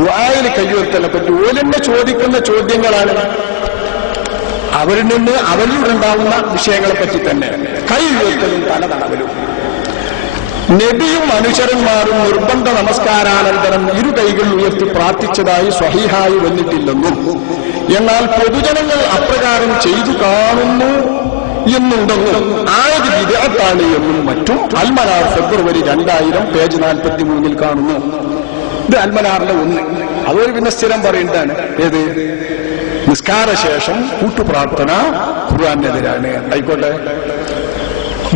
ദ്വായിൽ കയ്യുയർത്തലിനെ പറ്റൂ ഓലെന്നെ ചോദിക്കുന്ന ചോദ്യങ്ങളാണ്. അവരിൽ നിന്ന് അവരിലുണ്ടാവുന്ന വിഷയങ്ങളെ പറ്റി തന്നെ. കൈ ഉയർത്തലും തല തടവലും നബിയും അനുചരന്മാരും നിർബന്ധ നമസ്കാരാനന്തരം ഇരു കൈകൾ ഉയർത്തി പ്രാർത്ഥിച്ചതായി സ്വഹീഹായി വന്നിട്ടില്ലെന്നും എന്നാൽ പൊതുജനങ്ങൾ അപ്രകാരം ചെയ്തു കാണുന്നു എന്നുണ്ടെന്നും ആയത് വിദഗ്ധാണ് എന്നും മറ്റും അൽമനാർ ഫെബ്രുവരി രണ്ടായിരം പേജ് നാൽപ്പത്തി മൂന്നിൽ കാണുന്നു. ഇത് അൽമനാറിന്റെ ഒന്ന്. അതൊരു പിന്നെ സ്ഥിരം പറയേണ്ടതാണ്. ഏത്? നിസ്കാരശേഷം കൂട്ടുപ്രാർത്ഥന ഖുർആാനെതിരാണ്. ആയിക്കോട്ടെ.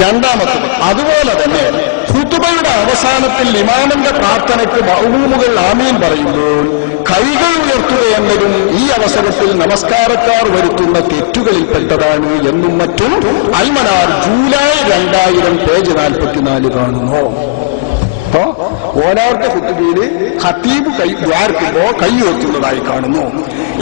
രണ്ടാമത്തത് അതുപോലെ തന്നെ ഹുതുബയുടെ അവസാനത്തിൽ ഇമാമിന്റെ പ്രാർത്ഥനയ്ക്ക് മഹൂമുകൾ ആമീൻ പറയുമ്പോൾ കൈകൾ ഉയർത്തുക എന്നതും ഈ അവസരത്തിൽ നമസ്കാരക്കാർ വരുത്തുന്ന തെറ്റുകളിൽപ്പെട്ടതാണ് എന്നും മറ്റും അൽമനാർ ജൂലൈ രണ്ടായിരം പേജ് നാൽപ്പത്തിനാല് കാണുന്നു. അപ്പോ ഓരോരുടെ കുത്തുബിയിൽ ഖത്തീബ് കൈ ദ്വാർക്കുമ്പോ കൈ ഉയർത്തുന്നതായി കാണുന്നു.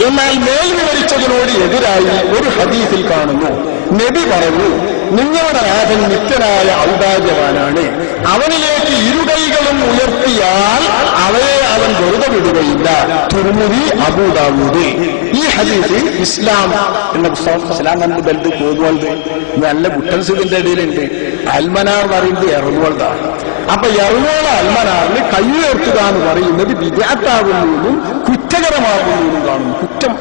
എന്നാൽ മേൽ വിവരിച്ചതിനോട് എതിരായി ഒരു ഹദീസിൽ കാണുന്നു. നബി പറഞ്ഞു നിങ്ങളുടെ നാഥൻ നിത്യനായ ഔദാര്യവാനാണ്. അവനിലേക്ക് ഇരുകൈകളും ഉയർത്തിയാൽ അവയെ അവൻ വെറുതെ വിടുകയില്ല. തുരുമുരി അബൂദാവൂദ് ഈ ഹദീസ് ഇസ്ലാം എന്ന പുസ്തകം ഇസ്ലാം നമുക്ക് ബൽത് പോകുന്നത് നല്ല ബുട്ടൻസിന്റെ ഇടയിലുണ്ട്. അൽമനാർ എന്ന് പറയുന്നത് എറണുവൾതാണ് അപ്പൊ എറണോള അൽമനാറിന് കയ്യുയർത്തുക എന്ന് പറയുന്നത് വിദ്യാത്താകുന്നതും കുറ്റകരമാകുന്നതും കാണും കുറ്റം.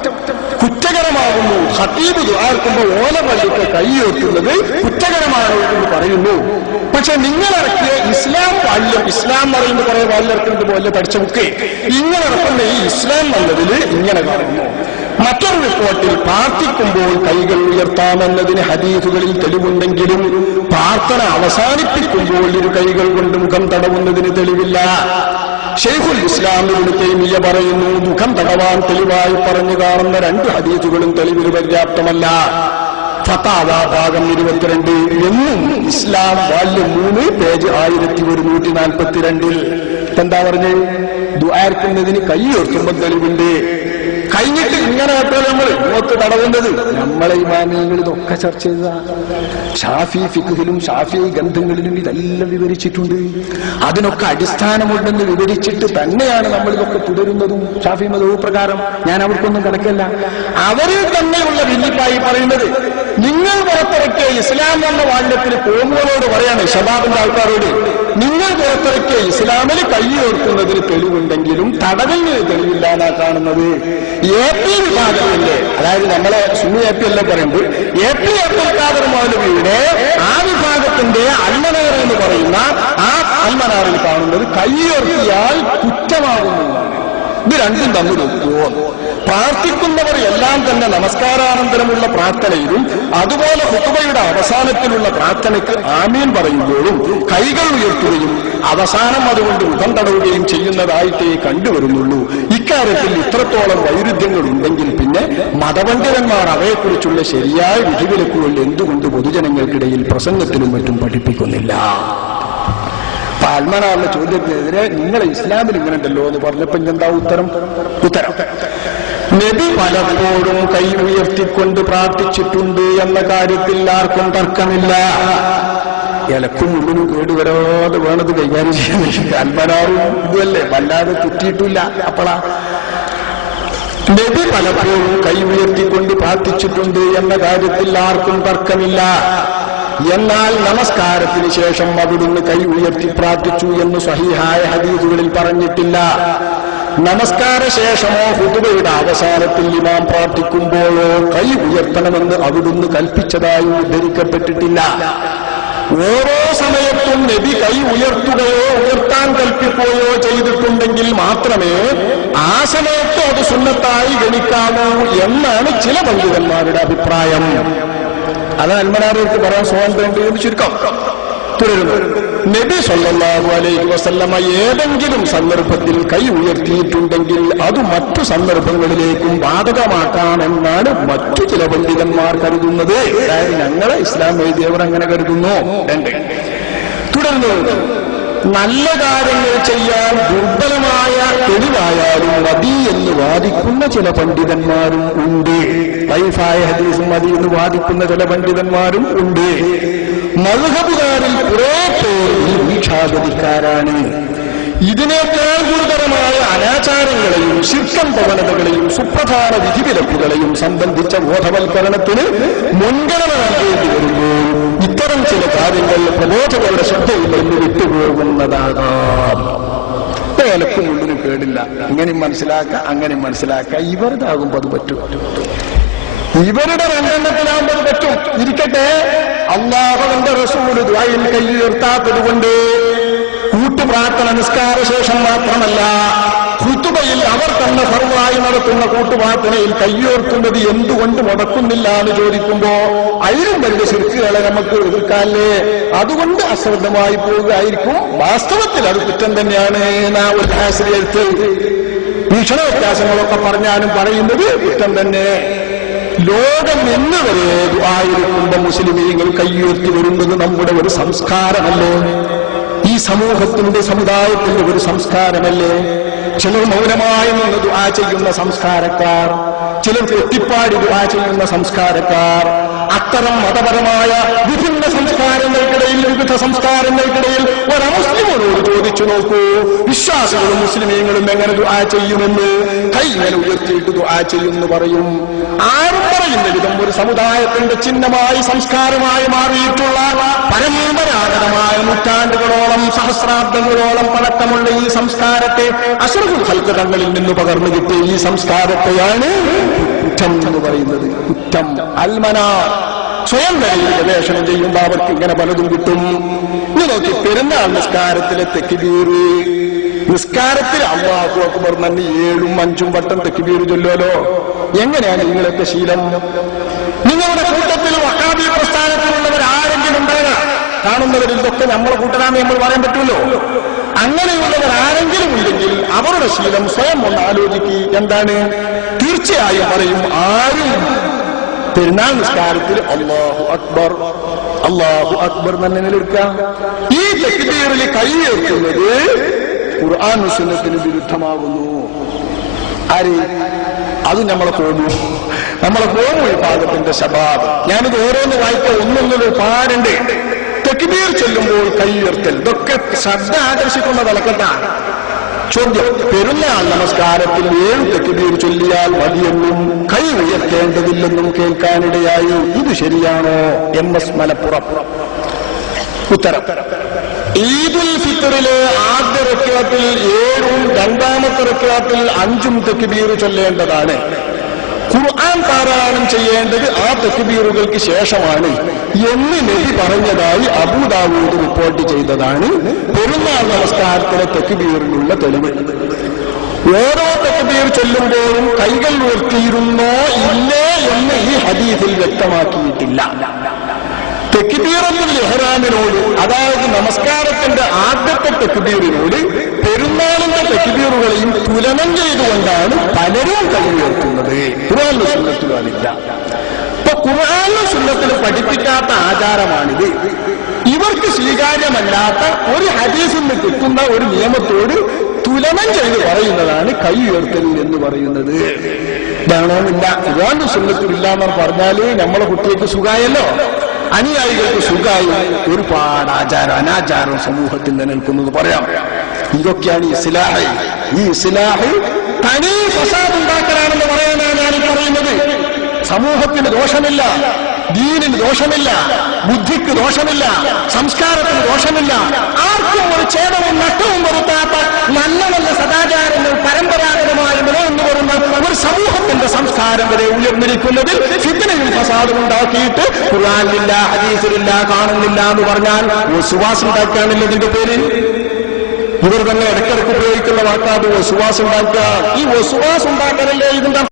കുറ്റകരമാകുന്നു. ഹത്തീബ് ദ്വാർക്കുമ്പോൾ ഓല പള്ളിക്ക് കൈയുയർത്തുന്നത് കുറ്റകരമാണ് എന്ന് പറയുന്നു. പക്ഷെ നിങ്ങളിറക്കിയ ഇസ്ലാം പാല്യം ഇസ്ലാം പറയുന്ന കുറെ വാല്യർക്കുന്നത് പോലെ പഠിച്ച ബുക്ക്. ഇങ്ങനെ ഈ ഇസ്ലാം നല്ലതിൽ ഇങ്ങനെ കാണുന്നു. മറ്റൊരു റിപ്പോർട്ടിൽ പ്രാർത്ഥിക്കുമ്പോൾ കൈകൾ ഉയർത്താമെന്നതിന് ഹദീസുകളിൽ തെളിവുണ്ടെങ്കിലും പ്രാർത്ഥന അവസാനിപ്പിക്കുമ്പോൾ ഇരു കൈകൾ കൊണ്ട് മുഖം തടവുന്നതിന് തെളിവില്ല. ഷെയ്ഖുൽ ഇസ്ലാമിന് തൈമിയ പറയുന്നു മുഖം തടവാൻ തെളിവായി പറഞ്ഞു കാണുന്ന രണ്ട് ഹദീസുകളും തെളിവിന് പര്യാപ്തമല്ല. ഫതാവ ഭാഗം ഇരുപത്തിരണ്ട്. എന്നും ഇസ്ലാം വാല്യം മൂന്ന് പേജ് ആയിരത്തി ഒരുന്നൂറ്റി നാൽപ്പത്തിരണ്ടിൽ. എന്താ പറഞ്ഞ്? ദ്വാർക്കുന്നതിന് കൈയോർത്തുമ്പോൾ തെളിവുണ്ട്. കഴിഞ്ഞിട്ട് ഇങ്ങനെ കേട്ടോ നമ്മൾ ഇങ്ങോട്ട് തടവുന്നത് നമ്മളെ ഇമാമിയങ്ങൾ ഇതൊക്കെ ചർച്ച ചെയ്ത ഷാഫി ഫിഖിലും ഷാഫി ഗ്രന്ഥങ്ങളിലും ഇതെല്ലാം വിവരിച്ചിട്ടുണ്ട്. അതിനൊക്കെ അടിസ്ഥാനമുണ്ടെന്ന് വിവരിച്ചിട്ട് തന്നെയാണ് നമ്മൾ ഇതൊക്കെ തുടരുന്നതും ഷാഫി മതവും പ്രകാരം. ഞാൻ അവർക്കൊന്നും കിടക്കല്ല അവരിൽ തന്നെയുള്ള വില്ലിപ്പായി പറയുന്നത് നിങ്ങൾ പുറത്തിറക്കിയ ഇസ്ലാം എന്ന വാല്യത്തിൽ പോകുന്നവരോട് പറയാണ് ഷബാബിന്റെ ആൾക്കാരോട് നിങ്ങൾ പുറത്തിറക്കിയ ഇസ്ലാമിൽ കൈയോർക്കുന്നതിന് തെളിവുണ്ടെങ്കിലും തടവിന് തെളിവില്ല എന്നാ കാണുന്നത്? എ പി വിഭാഗത്തിന്റെ അതായത് നമ്മളെ സുന്നി എ പി അല്ല പറയുന്നത് എ പി അബ്ദുൽ ഖാദർ മൗലവിയുടെ ആ വിഭാഗത്തിന്റെ അൽമനാർ എന്ന് പറയുന്ന ആ അൽമനാറിൽ കാണുന്നത് കൈയുയർത്തിയാൽ കുറ്റമാകുന്നു ഇത് രണ്ടും തമ്മിൽ ഒപ്പുവോ? പ്രാർത്ഥിക്കുന്നവർ എല്ലാം തന്നെ നമസ്കാരാനന്തരമുള്ള പ്രാർത്ഥനയിലും അതുപോലെ ഹുത്തുബയുടെ അവസാനത്തിലുള്ള പ്രാർത്ഥനയ്ക്ക് ആമീൻ പറയുമ്പോഴും കൈകൾ ഉയർത്തുകയും അവസാനം അതുകൊണ്ട് മുഖം തടവുകയും ചെയ്യുന്നതായിട്ടേ കണ്ടുവരുന്നുള്ളൂ. ഇക്കാര്യത്തിൽ ഇത്രത്തോളം വൈരുദ്ധ്യങ്ങൾ ഉണ്ടെങ്കിൽ പിന്നെ മതപണ്ഡിതന്മാർ അവയെക്കുറിച്ചുള്ള ശരിയായ വിധിവിലക്കുകൾ എന്തുകൊണ്ട് പൊതുജനങ്ങൾക്കിടയിൽ പ്രസംഗത്തിലും മറ്റും പഠിപ്പിക്കുന്നില്ല? അൽമനാറിന്റെ ചോദ്യത്തിനെതിരെ നിങ്ങൾ ഇസ്ലാമിൽ ഇങ്ങനെ ഉണ്ടല്ലോ എന്ന് പറഞ്ഞപ്പോ എന്താ ഉത്തരം? ഉത്തരം. നബി പലപ്പോഴും കൈ ഉയർത്തിക്കൊണ്ട് പ്രാർത്ഥിച്ചിട്ടുണ്ട് എന്ന കാര്യത്തിൽ ആർക്കും തർക്കമില്ല. ഇലക്കും ഉള്ളിനും കേടുവരാതെ വേണത് കൈകാര്യം ചെയ്യാൻ അൽമനാറും ഇതുമല്ലേ? വല്ലാതെ തുറ്റിയിട്ടില്ല അപ്പളാ. നബി പലപ്പോഴും കൈ ഉയർത്തിക്കൊണ്ട് പ്രാർത്ഥിച്ചിട്ടുണ്ട് എന്ന കാര്യത്തിൽ ആർക്കും തർക്കമില്ല. എന്നാൽ നമസ്കാരത്തിന് ശേഷം അവിടുന്ന് കൈ ഉയർത്തി പ്രാർത്ഥിച്ചു എന്ന് സഹിഹായ ഹദീസുകളിൽ പറഞ്ഞിട്ടില്ല. നമസ്കാര ശേഷമോ ഹുതുബയുടെ അവസാനത്തിൽ ഇമാം പ്രാർത്ഥിക്കുമ്പോഴോ കൈ ഉയർത്തണമെന്ന് അവിടുന്ന് കൽപ്പിച്ചതായി ഉദ്ധരിക്കപ്പെട്ടിട്ടില്ല. ഓരോ സമയത്തും നബി കൈ ഉയർത്തുകയോ ഉയർത്താൻ കൽപ്പിക്കുകയോ ചെയ്തിട്ടുണ്ടെങ്കിൽ മാത്രമേ ആ സമയത്ത് അത് സുന്നത്തായി ഗണിക്കാവൂ എന്നാണ് ചില പണ്ഡിതന്മാരുടെ അഭിപ്രായം. അത് അൽമനാർക്ക് പറയാൻ സ്വാതന്ത്ര്യമുണ്ട് എന്ന് ചുരുക്കം. തുടരുന്നു. നബി സല്ലല്ലാഹു അലൈഹി വസല്ലമ ഏതെങ്കിലും സന്ദർഭത്തിൽ കൈ ഉയർത്തിയിട്ടുണ്ടെങ്കിൽ അത് മറ്റു സന്ദർഭങ്ങളിലേക്കും ബാധകമാക്കാമെന്നാണ് മറ്റു ചില പണ്ഡിതന്മാർ കരുതുന്നത്. അതായത് ഞങ്ങളെ ഇസ്ലാം എഴുതിയവർ അങ്ങനെ കരുതുന്നു. തുടർന്ന് നല്ല കാര്യങ്ങൾ ചെയ്യാൻ ദുർബലമായ തെളിവായാലും മതി എന്ന് വാദിക്കുന്ന ചില പണ്ഡിതന്മാരും ഉണ്ട്. ലൈഫായ ഹദീസും മതി എന്ന് വാദിക്കുന്ന ചില പണ്ഡിതന്മാരും ഉണ്ട്. മധുഹബുകാരിൽ കുറെ പേർ ഈ വീക്ഷാഗതിക്കാരാണ് ഇതിനേക്കാൾ ഗുരുതരമായ അനാചാരങ്ങളെയും ശിർക്കം പ്രവണതകളെയും സുപ്രധാന വിധിവിലക്കുകളെയും സംബന്ധിച്ച ബോധവൽക്കരണത്തിന് മുൻഗണന നൽകേണ്ടി വരുമ്പോൾ ഇത്തരം ചില കാര്യങ്ങൾ പ്രബോധകരുടെ ശ്രദ്ധയിൽ നിന്ന് വിട്ടുപോകുന്നതാകാം വേലക്കും ഉള്ളിന് കേടില്ല. ഇങ്ങനെ മനസ്സിലാക്ക അങ്ങനെ മനസ്സിലാക്ക. ഇവരുതാകുമ്പോൾ അത് പറ്റും. ഇവരുടെ രണ്ടെണ്ണത്തിലാകുമ്പോൾ അത് പറ്റും. ഇരിക്കട്ടെ. അള്ളാഹുവിന്റെ റസൂൽ ദ്വായിൽ കൈയുയർത്താത്തത് കൊണ്ട് കൂട്ടുപ്രാർത്ഥന നിസ്കാര ശേഷം മാത്രമല്ല കുത്തുബയിൽ അവർ തന്നെ നടത്തുന്ന കൂട്ടുപ്രാർത്ഥനയിൽ കയ്യോർക്കുന്നത് എന്തുകൊണ്ട് മുടക്കുന്നില്ല എന്ന് ചോദിക്കുമ്പോ അതിലും വലിയ ശിർക്കുകളെ നമുക്ക് എതിർക്കാല്ലേ? അതുകൊണ്ട് അശ്രദ്ധമായി പോവുകയായിരിക്കും. വാസ്തവത്തിൽ അത് കുറ്റം തന്നെയാണ് നാ ഉല്ലാശ്രയത്ത് ഭീഷണ വ്യത്യാസങ്ങളൊക്കെ പറഞ്ഞാലും പറയുന്നത് കുറ്റം തന്നെ. ലോകം എന്ന് വരെ ആയിരിക്കുമ്പോ മുസ്ലിമീങ്ങൾ കയ്യുയർത്തി വരുന്നത് നമ്മുടെ ഒരു സംസ്കാരമല്ലേ? ഈ സമൂഹത്തിന്റെ സമുദായത്തിന്റെ ഒരു സംസ്കാരമല്ലേ? ചിലർ മൗനമായി നിന്ന് ദുആ ചെയ്യുന്ന സംസ്കാരക്കാർ ചിലർ എത്തിപ്പാടി ദുആ ചെയ്യുന്ന സംസ്കാരക്കാർ അത്തരം മതപരമായ വിഭിന്ന സംസ്കാരങ്ങൾക്കിടയിൽ വിവിധ സംസ്കാരങ്ങൾക്കിടയിൽ ഒരമുസ്ലിമോട് ചോദിച്ചു നോക്കൂ. വിശ്വാസികളും മുസ്ലിമീങ്ങളും എങ്ങനെ ദുആ ചെയ്യുമെന്ന് കൈങ്ങനെ ഉയർത്തിയിട്ട് ദുആ ചെയ്യുമെന്ന് പറയും. ആരും പറയുന്ന വിധം ഒരു സമുദായത്തിന്റെ ചിഹ്നമായി സംസ്കാരമായി മാറിയിട്ടുള്ള സഹസ്രാബ്ദങ്ങളോളം പഴക്കമുള്ള ഈ സംസ്കാരത്തെ അസുറഫുൽ ഹൽക്കതങ്ങളിൽ നിന്ന് പകർന്നു കിട്ടിയ ഈ സംസ്കാരത്തെയാണ് കുറ്റം എന്ന് പറയുന്നത്. കുറ്റം. അൽമന. സ്വയം നിലയിൽ ഗവേഷണം ചെയ്യുമ്പോൾ അവർക്ക് ഇങ്ങനെ പലതും കിട്ടും. ഇനി നോക്കി പെരുന്നാൾ നിസ്കാരത്തിലെ തെക്കിബീറ് നിസ്കാരത്തിൽ അള്ളാഹു അക്ബർ തന്നെ ഏഴും അഞ്ചും വട്ടം തെക്കിബീർ ചൊല്ലുമല്ലോ എങ്ങനെയാണ് നിങ്ങളൊക്കെ ശീലം? കാണുന്നവരിൽ ഇതൊക്കെ നമ്മൾ കൂട്ടരാന്ന് നമ്മൾ പറയാൻ പറ്റുമല്ലോ. അങ്ങനെയുള്ളവർ ആരെങ്കിലും ഉണ്ടെങ്കിൽ അവരുടെ ശീലം സ്വയം ഒന്ന് ആലോചിക്കുക എന്താണ്? തീർച്ചയായും പറയും ആരും പെരുന്നാൾ നിസ്കാരത്തിൽ അള്ളാഹു അക്ബർ അള്ളാഹു അക്ബർ തന്നെ നിലനിൽക്കാം ഈ തെക്കുതീറിൽ കൈയേർക്കുന്നത് ഖുർആൻ സുന്നത്തിന് വിരുദ്ധമാകുന്നു. ആര്? അത് നമ്മളെ തോന്നു നമ്മളെ തോന്നു വിഭാഗത്തിന്റെ ശബാബ്. ഞാനിത് ഓരോന്ന് വായിക്കാൻ ഒന്നൊന്നൊരു പാടുണ്ട്. തെക്കുബീർ ചൊല്ലുമ്പോൾ കൈയുയർത്തൽ ഇതൊക്കെ ശ്രദ്ധ ആകർഷിക്കുന്ന തലക്കെട്ടാണ്. ചോദ്യം പെരുന്നാൾ നമസ്കാരത്തിൽ ഏഴ് തെക്കുബീർ ചൊല്ലിയാൽ മതിയെന്നും കൈ ഉയർത്തേണ്ടതില്ലെന്നും കേൾക്കാനിടയായി. ഇത് ശരിയാണോ? M S Malappuram. ഉത്തരം ഈദുൽ ഫിത്തറിലെ ആദ്യ റക്കാത്തിൽ ഏഴും രണ്ടാമത്തെ റക്കാത്തിൽ അഞ്ചും തെക്കുബീർ ചൊല്ലേണ്ടതാണ്. ഖുർആൻ പാരായണം ചെയ്യേണ്ടത് ആ തെക്കുബീറുകൾക്ക് ശേഷമാണ് എന്ന് നബി പറഞ്ഞതായി അബൂദാവൂദ് റിപ്പോർട്ട് ചെയ്തതാണ് പെരുന്നാൾ നമസ്കാരത്തിലെ തെക്കുബീറിനുള്ള തെളിവ്. ഓരോ തെക്കുബീർ ചൊല്ലുമ്പോഴും കൈകൾ ഉയർത്തിയിരുന്നോ ഇല്ലേ എന്ന് ഈ ഹദീസിൽ വ്യക്തമാക്കിയിട്ടില്ല. തെക്കുബീറത്തുൽ ഇഹ്റാമിനോട് അതായത് നമസ്കാരത്തിന്റെ ആദ്യത്തെ തെക്കുബീറിനോട് പെരുന്നാളിന്റെ തെക്കുബീറുകളെയും തുലനം ചെയ്തുകൊണ്ടാണ് പലരും കൈയുയർത്തുന്നത്. ഖുർആാനിലെ സുന്നത്തിലും അതില്ല ഇപ്പൊ ഖുർആാനിലെ സുന്നത്തിൽ പഠിപ്പിക്കാത്ത ആചാരമാണിത്. ഇവർക്ക് സ്വീകാര്യമല്ലാത്ത ഒരു ഹദീസിൽ നിന്ന് കിട്ടുന്ന ഒരു നിയമത്തോട് തുലനം ചെയ്ത് പറയുന്നതാണ് കൈ ഉയർത്തൽ എന്ന് പറയുന്നത്. ഇതാണോ ഇല്ല ഇതാണ് ഖുർആാനിലെ സുന്നത്തിലില്ല എന്ന് പറഞ്ഞാൽ നമ്മളെ കുട്ടികൾക്ക് സുഖായല്ലോ. അനുയായികൾക്ക് സുഖമായി ഒരുപാട് ആചാരം അനാചാരം സമൂഹത്തിൽ നിലനിൽക്കുന്നത് പറയാം. ഇതൊക്കെയാണ് ഇസ്ലാഹ് ഈ സിലാഹ് തനി ഫസാദ് ഉണ്ടാക്കലാണെന്ന് പറയാനാണ് ഞാൻ പറയുന്നത്. സമൂഹത്തിന് ദോഷമില്ല ദീനിന് ദോഷമില്ല ബുദ്ധിക്ക് ദോഷമില്ല സംസ്കാരത്തിന് ദോഷമില്ല. ആർക്കും ഒരു ഛേദവും നഷ്ടവും വരുത്താത്ത നല്ല നല്ല സദാചാരങ്ങൾ പരമ്പരാഗതമായി നിലനിന്നു വരുന്ന ഒരു സമൂഹത്തിന്റെ സംസ്കാരം വരെ ഉയർന്നിരിക്കുന്നതിൽ ഉണ്ടാക്കിയിട്ട് ഖുർആാനിലില്ല ഹദീസിലില്ല കാണുന്നില്ല എന്ന് പറഞ്ഞാൽ വിശ്വാസം ഉണ്ടാക്കുകയാണല്ലോ ഇതിന്റെ പേര് ഇവർ തന്നെ ഇടയ്ക്കിടയ്ക്ക് ഉപയോഗിക്കുന്ന വാക്കാട് വസുവാസം ഉണ്ടാക്കുക ഈ വസുവാസ് ഉണ്ടാക്കാനല്ലേ ഇതിന്റെ